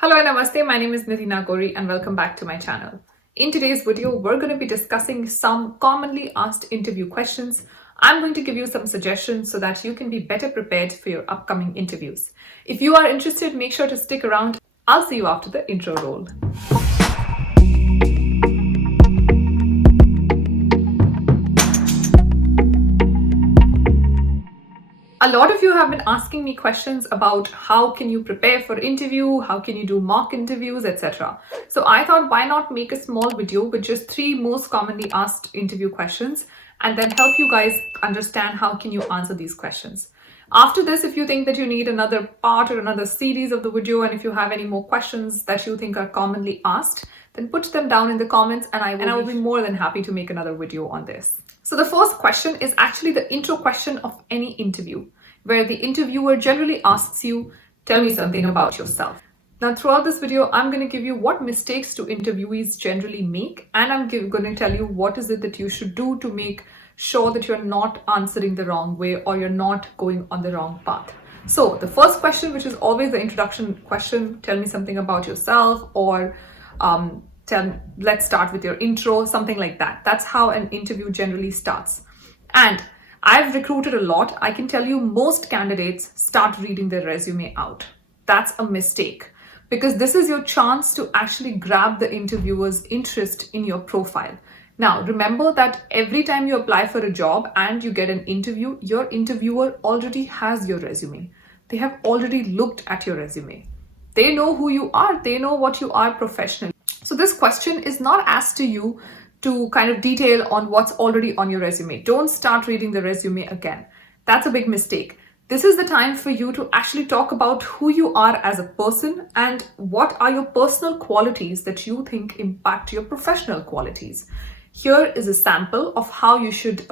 Hello and namaste, my name is Nidhi Nagori and welcome back to my channel. In today's video, we're going to be discussing some commonly asked interview questions. I'm going to give you some suggestions so that you can be better prepared for your upcoming interviews. If you are interested, make sure to stick around. I'll see you after the intro roll. A lot of you have been asking me questions about how can you prepare for interview, how can you do mock interviews, etc. So I thought, why not make a small video with just 3 most commonly asked interview questions and then help you guys understand how can you answer these questions. After this, if you think that you need another part or another series of the video, and if you have any more questions that you think are commonly asked, then put them down in the comments and I will be more than happy to make another video on this. So the first question is actually the intro question of any interview, where the interviewer generally asks you, tell me something about yourself. Now, throughout this video, I'm going to give you what mistakes do interviewees generally make, and I'm going to tell you what is it that you should do to make sure that you're not answering the wrong way or you're not going on the wrong path. So the first question, which is always the introduction question, tell me something about yourself, or let's start with your intro, something like that. That's how an interview generally starts. And I've recruited a lot. I can tell you most candidates start reading their resume out. That's a mistake, because this is your chance to actually grab the interviewer's interest in your profile. Now, remember that every time you apply for a job and you get an interview, your interviewer already has your resume. They have already looked at your resume. They know who you are. They know what you are professionally. So this question is not asked to you to kind of detail on what's already on your resume. Don't start reading the resume again. That's a big mistake. This is the time for you to actually talk about who you are as a person and what are your personal qualities that you think impact your professional qualities. Here is a sample of how you should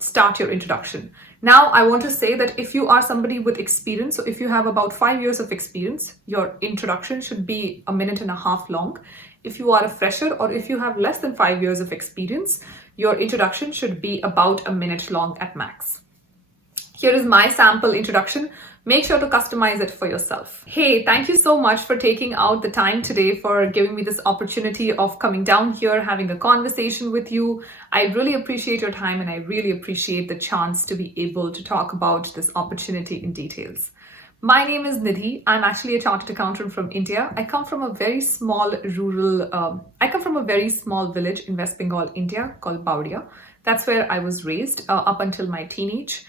start your introduction. Now, I want to say that if you are somebody with experience, so if you have about 5 years of experience, your introduction should be 1.5 minutes long. If you are a fresher or if you have less than 5 years of experience, your introduction should be about 1 minute long at max. Here is my sample introduction. Make sure to customize it for yourself. Hey, thank you so much for taking out the time today for giving me this opportunity of coming down here, having a conversation with you. I really appreciate your time and I really appreciate the chance to be able to talk about this opportunity in details. My name is Nidhi. I'm actually a chartered accountant from India. I come from a very small village in West Bengal, India called Baudia. That's where I was raised up until my teenage.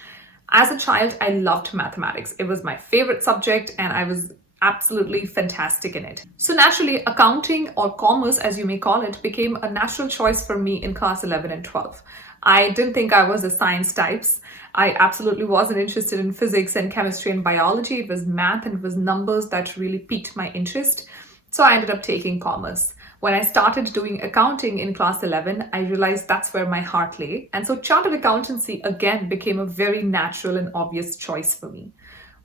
As a child, I loved mathematics. It was my favorite subject and I was absolutely fantastic in it. So naturally, accounting or commerce, as you may call it, became a natural choice for me in class 11 and 12. I didn't think I was a science types. I absolutely wasn't interested in physics and chemistry and biology. It was math and it was numbers that really piqued my interest. So I ended up taking commerce. When I started doing accounting in class 11, I realized that's where my heart lay. And so chartered accountancy again became a very natural and obvious choice for me.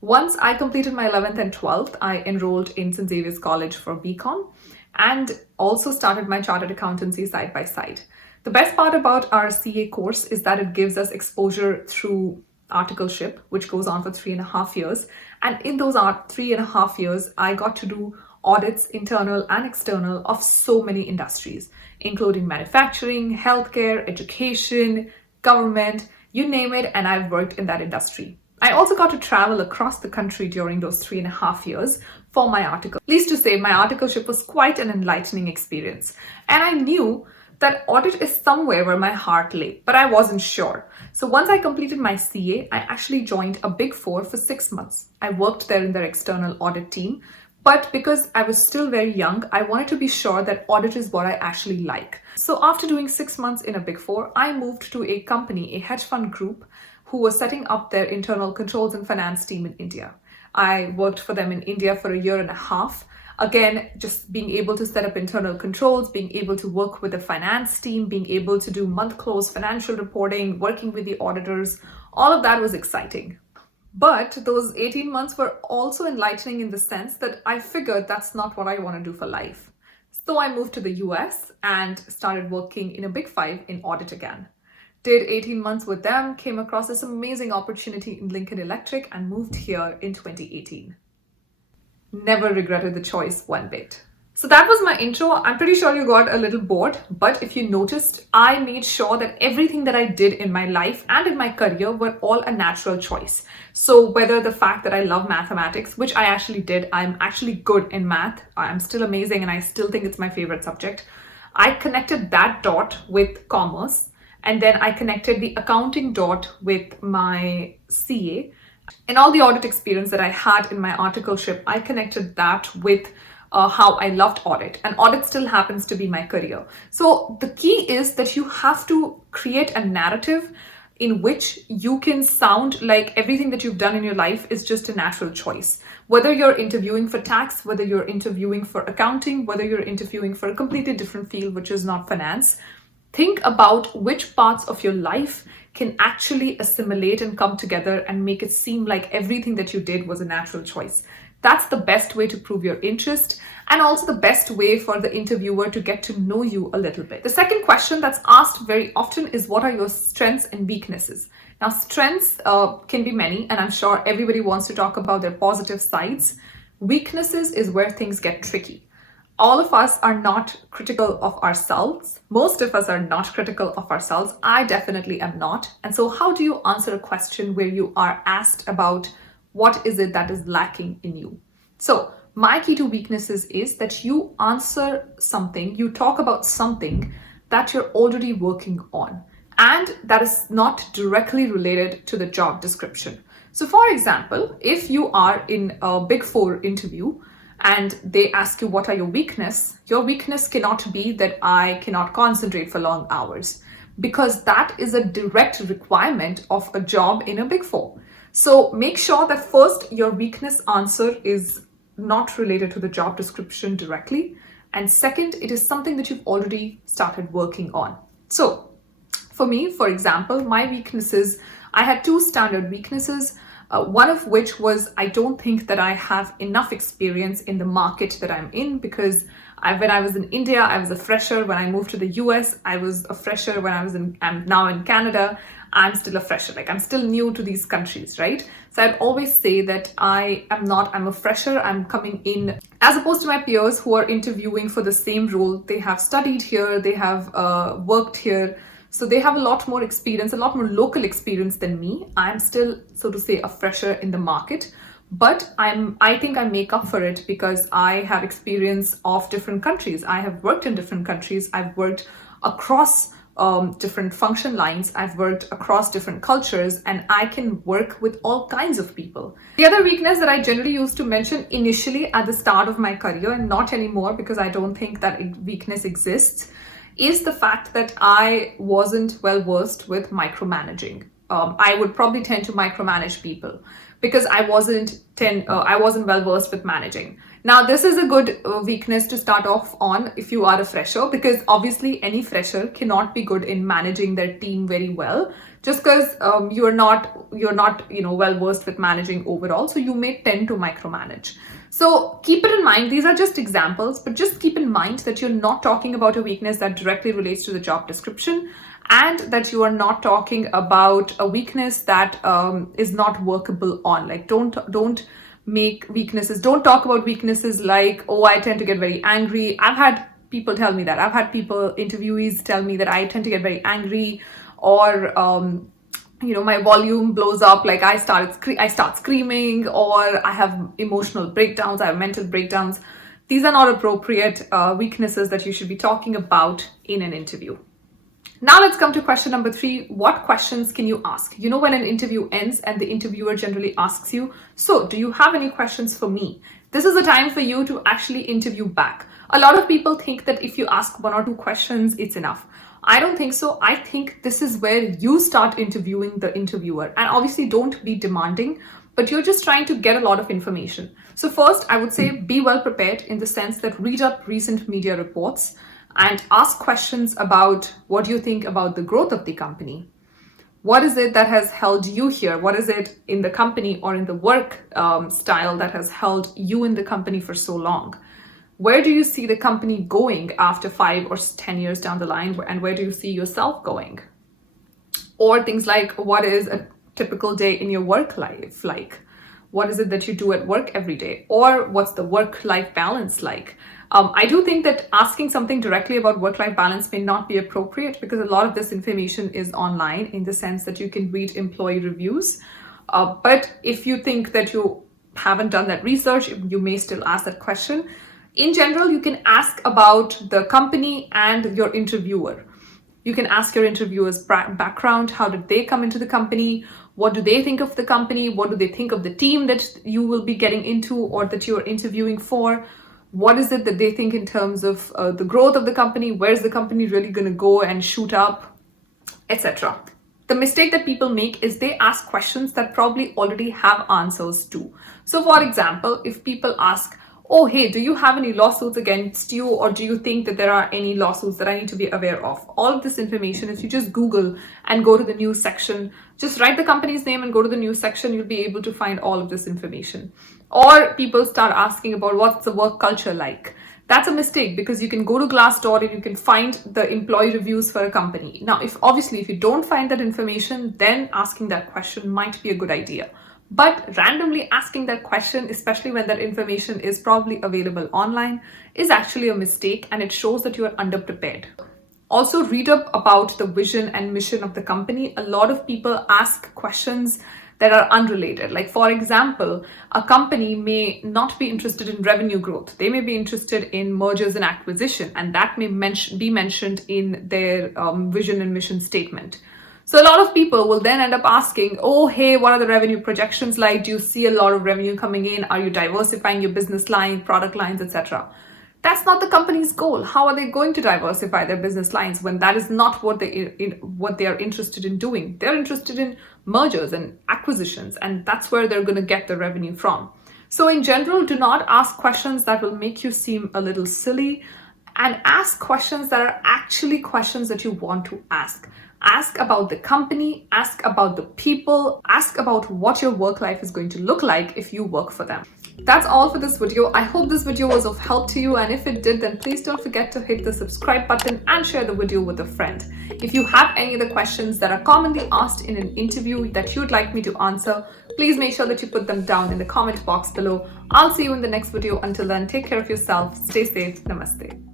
Once I completed my 11th and 12th, I enrolled in St. Xavier's College for BCom and also started my chartered accountancy side by side. The best part about our CA course is that it gives us exposure through articleship, which goes on for 3.5 years. And in those 3.5 years, I got to do audits, internal and external, of so many industries, including manufacturing, healthcare, education, government, you name it, and I've worked in that industry. I also got to travel across the country during those 3.5 years for my article. Pleased to say, my articleship was quite an enlightening experience. And I knew that audit is somewhere where my heart lay, but I wasn't sure. So once I completed my CA, I actually joined a Big Four for 6 months. I worked there in their external audit team. But because I was still very young, I wanted to be sure that audit is what I actually like. So after doing 6 months in a Big Four, I moved to a company, a hedge fund group, who was setting up their internal controls and finance team in India. I worked for them in India for 1.5 years. Again, just being able to set up internal controls, being able to work with the finance team, being able to do month close financial reporting, working with the auditors, all of that was exciting. But those 18 months were also enlightening in the sense that I figured that's not what I want to do for life. So I moved to the US and started working in a Big Five in audit again. Did 18 months with them, came across this amazing opportunity in Lincoln Electric and moved here in 2018. never regretted the choice one bit. So that was my intro. I'm pretty sure you got a little bored, but if you noticed, I made sure that everything that I did in my life and in my career were all a natural choice. So whether the fact that I love mathematics, which I actually did, I'm actually good in math, I'm still amazing and I still think it's my favorite subject. I connected that dot with commerce, and then I connected the accounting dot with my CA. And all the audit experience that I had in my articleship, I connected that with how I loved audit, and audit still happens to be my career. So the key is that you have to create a narrative in which you can sound like everything that you've done in your life is just a natural choice. Whether you're interviewing for tax, whether you're interviewing for accounting, whether you're interviewing for a completely different field, which is not finance, think about which parts of your life can actually assimilate and come together and make it seem like everything that you did was a natural choice. That's the best way to prove your interest, and also the best way for the interviewer to get to know you a little bit. The second question that's asked very often is, what are your strengths and weaknesses? Now, strengths can be many, and I'm sure everybody wants to talk about their positive sides. Weaknesses is where things get tricky. All of us are not critical of ourselves. Most of us are not critical of ourselves. I definitely am not. And so how do you answer a question where you are asked about what is it that is lacking in you? So my key to weaknesses is that you answer something, you talk about something that you're already working on, and that is not directly related to the job description. So for example, if you are in a Big Four interview and they ask you what are your weakness cannot be that I cannot concentrate for long hours, because that is a direct requirement of a job in a Big Four. So make sure that first your weakness answer is not related to the job description directly, and second, it is something that you've already started working on. So for me, for example, my weaknesses, I had two standard weaknesses. One of which was I don't think that I have enough experience in the market that I'm in, because when I was in India, I was a fresher. When I moved to the US, I was a fresher. I'm now in Canada, I'm still a fresher. Like, I'm still new to these countries, right? So I'd always say that I'm a fresher. I'm coming in, as opposed to my peers who are interviewing for the same role. They have studied here, they have worked here. So they have a lot more experience, a lot more local experience than me. I'm still, so to say, a fresher in the market, but I think I make up for it because I have experience of different countries. I have worked in different countries. I've worked across different function lines. I've worked across different cultures, and I can work with all kinds of people. The other weakness that I generally used to mention initially at the start of my career, and not anymore because I don't think that weakness exists, is the fact that I wasn't well versed with micromanaging. I would probably tend to micromanage people because I wasn't well versed with managing. Now, this is a good weakness to start off on if you are a fresher, because obviously any fresher cannot be good in managing their team very well, just because you're not well versed with managing overall. So you may tend to micromanage. So keep it in mind, these are just examples, but just keep in mind that you're not talking about a weakness that directly relates to the job description, and that you are not talking about a weakness that is not workable on. Like, don't talk about weaknesses like, oh, I tend to get very angry. I've had people tell me that. I've had interviewees tell me that I tend to get very angry, or my volume blows up, like I start screaming, or I have emotional breakdowns, I have mental breakdowns. These are not appropriate weaknesses that you should be talking about in an interview. Now let's come to question number 3. What questions can you ask? When an interview ends and the interviewer generally asks you, so do you have any questions for me? This is the time for you to actually interview back. A lot of people think that if you ask 1 or 2 questions, it's enough. I don't think so. I think this is where you start interviewing the interviewer. And obviously don't be demanding, but you're just trying to get a lot of information. So first, I would say be well prepared in the sense that read up recent media reports and ask questions about what you think about the growth of the company. What is it that has held you here? What is it in the company or in the work style that has held you in the company for so long? Where do you see the company going after 5 or 10 years down the line? And where do you see yourself going? Or things like, what is a typical day in your work life like? what is it that you do at work every day, or what's the work-life balance like. I do think that asking something directly about work-life balance may not be appropriate because a lot of this information is online in the sense that you can read employee reviews. But if you think that you haven't done that research, you may still ask that question. In general, you can ask about the company and your interviewer. You can ask your interviewer's background. How did they come into the company? What do they think of the company? What do they think of the team that you will be getting into or that you're interviewing for? What is it that they think in terms of the growth of the company? Where's the company really going to go and shoot up, etc. The mistake that people make is they ask questions that probably already have answers to. So for example, if people ask, oh, hey, do you have any lawsuits against you, or do you think that there are any lawsuits that I need to be aware of? All of this information, if you just Google and go to the news section, just write the company's name and go to the news section, you'll be able to find all of this information. Or people start asking about what's the work culture like. That's a mistake because you can go to Glassdoor and you can find the employee reviews for a company. Now, if you don't find that information, then asking that question might be a good idea. But randomly asking that question, especially when that information is probably available online, is actually a mistake, and it shows that you are underprepared. Also, read up about the vision and mission of the company. A lot of people ask questions that are unrelated. Like, for example, a company may not be interested in revenue growth. They may be interested in mergers and acquisition, and that may be mentioned in their vision and mission statement. So a lot of people will then end up asking, oh, hey, what are the revenue projections like? Do you see a lot of revenue coming in? Are you diversifying your business line, product lines, etc.? That's not the company's goal. How are they going to diversify their business lines when that is not what they are interested in doing? They're interested in mergers and acquisitions, and that's where they're going to get the revenue from. So in general, do not ask questions that will make you seem a little silly, and ask questions that are actually questions that you want to ask. Ask about the company, ask about the people, ask about what your work life is going to look like if you work for them. That's all for this video. I hope this video was of help to you, and if it did, then please don't forget to hit the subscribe button and share the video with a friend. If you have any other questions that are commonly asked in an interview that you'd like me to answer, please make sure that you put them down in the comment box below. I'll see you in the next video. Until then, take care of yourself, stay safe, namaste.